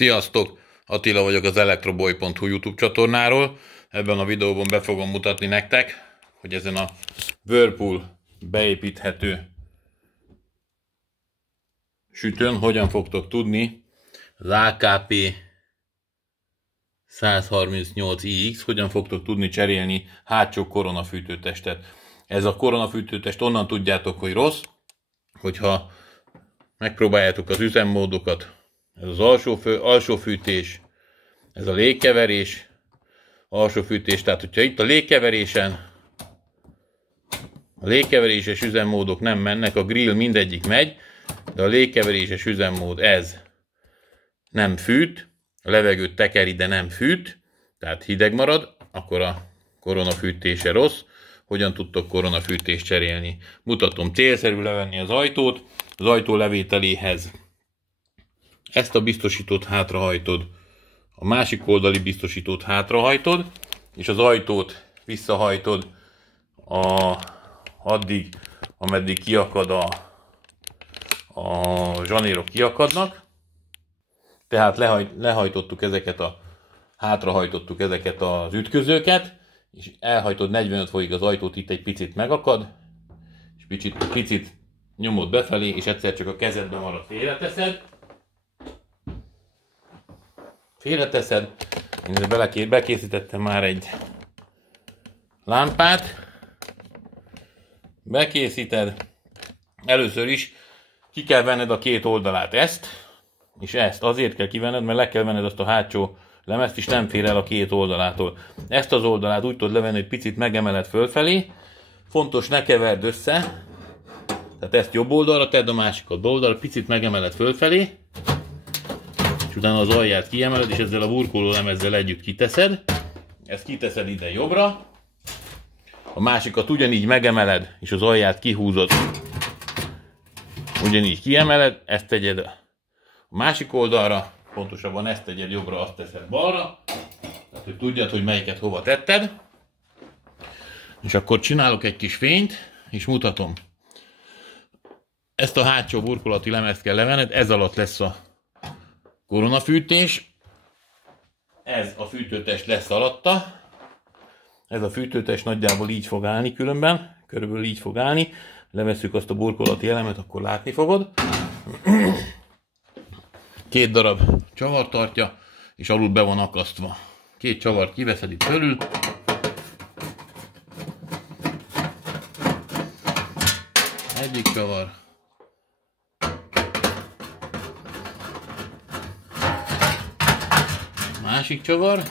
Sziasztok! Attila vagyok az Elektroboy.hu YouTube csatornáról. Ebben a videóban be fogom mutatni nektek, hogy ezen a Whirlpool beépíthető sütőn hogyan fogtok tudni az AKP 138iX, hogyan fogtok tudni cserélni hátsó koronafűtőtestet. Ez a koronafűtőtest onnan tudjátok, hogy rossz, hogyha megpróbáljátok az üzemmódokat. Ez az alsó fűtés, ez a légkeverés, alsó fűtés, tehát hogyha itt a légkeveréses üzemmódok nem mennek, a grill mindegyik megy, de a légkeveréses üzemmód ez nem fűt, a levegőt tekeri, de nem fűt, tehát hideg marad, akkor a koronafűtése rossz. Hogyan tudtok koronafűtést cserélni? Mutatom, célszerű levenni az ajtót, az ajtó levételéhez ezt a biztosítót hátrahajtod, a másik oldali biztosítót hátrahajtod, és az ajtót visszahajtod addig, ameddig kiakad a zsanérok kiakadnak. Tehát lehajtottuk hátrahajtottuk ezeket az ütközőket, és elhajtod 45 fokig az ajtót, itt egy picit megakad, és picit nyomod befelé, és egyszer csak a kezedbe marad, félreteszed. Én bekészítettem már egy lámpát. Bekészíted. Először is ki kell venned a két oldalát, ezt és ezt. Azért kell kivenned, mert le kell venned azt a hátsó lemezt, és nem fér el a két oldalától. Ezt az oldalát úgy tudod levenni, hogy picit megemeled fölfelé. Fontos, ne keverd össze. Tehát ezt jobb oldalra tedd, a másikat bal oldalra, picit megemeled fölfelé, és utána az alját kiemeled, és ezzel a burkoló lemezzel együtt kiteszed. Ezt kiteszed ide jobbra. A másikat ugyanígy megemeled, és az alját kihúzod. Ugyanígy kiemeled, ezt tegyed a másik oldalra, pontosabban ezt tegyed jobbra, azt teszed balra. Tehát, hogy tudjad, hogy melyiket hova tetted. És akkor csinálok egy kis fényt, és mutatom. Ezt a hátsó burkolati lemezt kell levenned, ez alatt lesz a koronafűtés. Ez a fűtőtest lesz alatta. Ez a fűtőtest nagyjából így fog állni különben. Körülbelül így fog állni. Levesszük azt a burkolati elemet, akkor látni fogod. Két darab csavartartja, és alul be van akasztva. Két csavart kiveszed itt fölül. Egyik csavar. Másik csavar.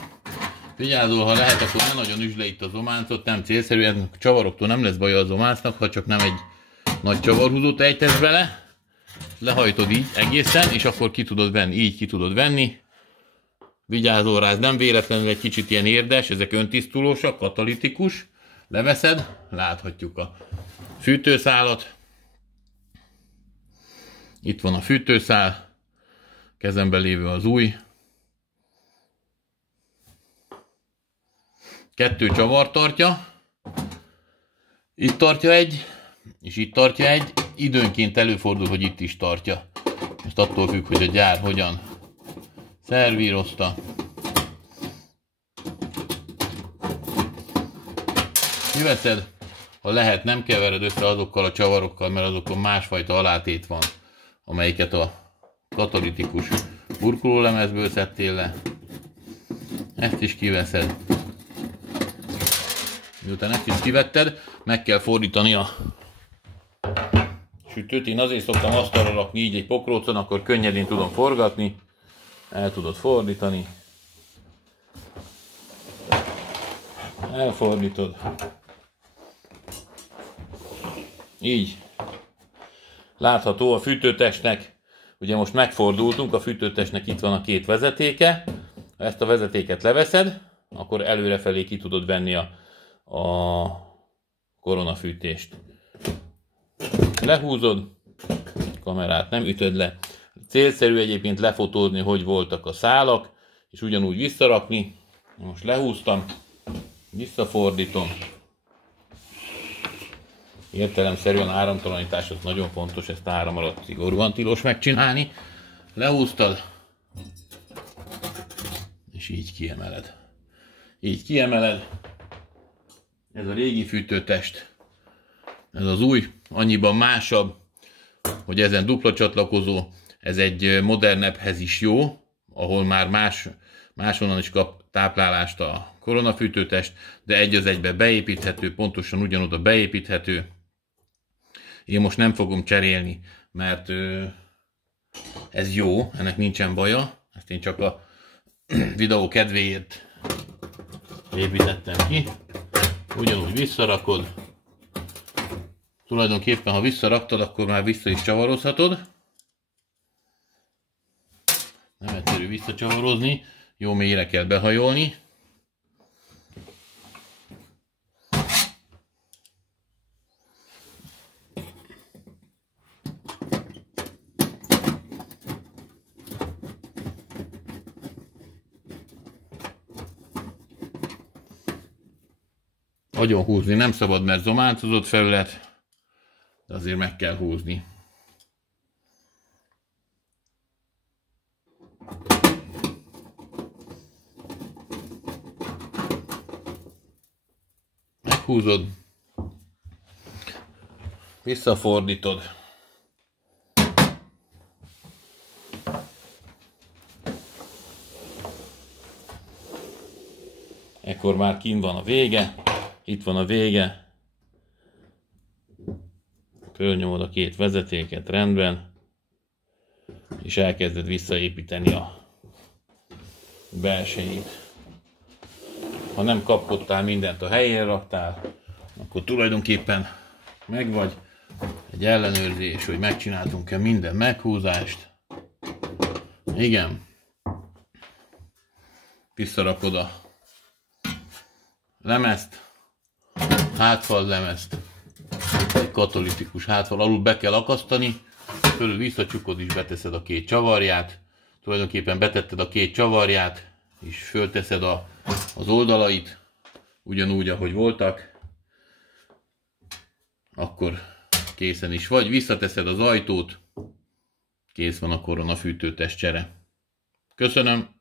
Vigyázzol, ha lehet, akkor ne nagyon üsd le itt az ománcot, nem célszerű, a csavaroktól nem lesz baj az ománcnak, ha csak nem egy nagy csavarhúzót ejtesz bele. Lehajtod így egészen, és akkor ki tudod venni, így ki tudod venni. Vigyázzol rá, ez nem véletlenül egy kicsit ilyen érdes, ezek öntisztulósak, katalitikus. Leveszed, láthatjuk a fűtőszálat. Itt van a fűtőszál, kezemben lévő az új. Kettő csavar tartja, itt tartja egy, és itt tartja egy, időnként előfordul, hogy itt is tartja. Ezt attól függ, hogy a gyár hogyan szervírozta. Kiveszed, ha lehet, nem kevered össze azokkal a csavarokkal, mert azokon másfajta alátét van, amelyiket a katalitikus burkolólemezből szedtél le. Ezt is kiveszed. Miután ezt is kivetted, meg kell fordítani a sütőt. Én azért szoktam asztalra rakni így egy pokrócon, akkor könnyedén tudom forgatni. El tudod fordítani. Elfordítod. Így. Látható a fűtőtestnek. Ugye most megfordultunk, a fűtőtestnek itt van a két vezetéke. Ha ezt a vezetéket leveszed, akkor előrefelé ki tudod venni a koronafűtést. Lehúzod, kamerát nem ütöd le. Célszerű egyébként lefotózni, hogy voltak a szálak, és ugyanúgy visszarakni. Most lehúztam, visszafordítom. Értelemszerűen áramtalanítás az nagyon fontos, ezt áram alatt szigorúan tilos megcsinálni. Lehúztad, és így kiemeled. Így kiemeled. Ez a régi fűtőtest. Ez az új, annyiban másabb, hogy ezen dupla csatlakozó, ez egy modernebbhez is jó, ahol már máshonnan is kap táplálást a koronafűtőtest, de egy az egybe beépíthető, pontosan ugyanoda beépíthető. Én most nem fogom cserélni, mert ez jó, ennek nincsen baja. Ezt én csak a videó kedvéért építettem ki. Ugyanúgy visszarakod. Tulajdonképpen, ha visszaraktad, akkor már vissza is csavarozhatod. Nem egyszerű visszacsavarozni, jó mélyre kell behajolni. Nagyon húzni nem szabad, mert zománcozott felület, de azért meg kell húzni. Meghúzod, visszafordítod, ekkor már kint van a vége, itt van a vége, fölnyomod a két vezetéket rendben, és elkezded visszaépíteni a belsejét. Ha nem kapkodtál mindent, a helyére raktál, akkor tulajdonképpen megvagy. Egy ellenőrzés, hogy megcsináltunk-e minden meghúzást. Igen. Visszarakod a lemezt, hátfal lemezt, egy katalitikus hátfal alul be kell akasztani, fölül visszacsukod és beteszed a két csavarját. Tulajdonképpen betetted a két csavarját, és fölteszed az oldalait, ugyanúgy, ahogy voltak, akkor készen is vagy. Visszateszed az ajtót, kész van a koronafűtőtest csere. Köszönöm!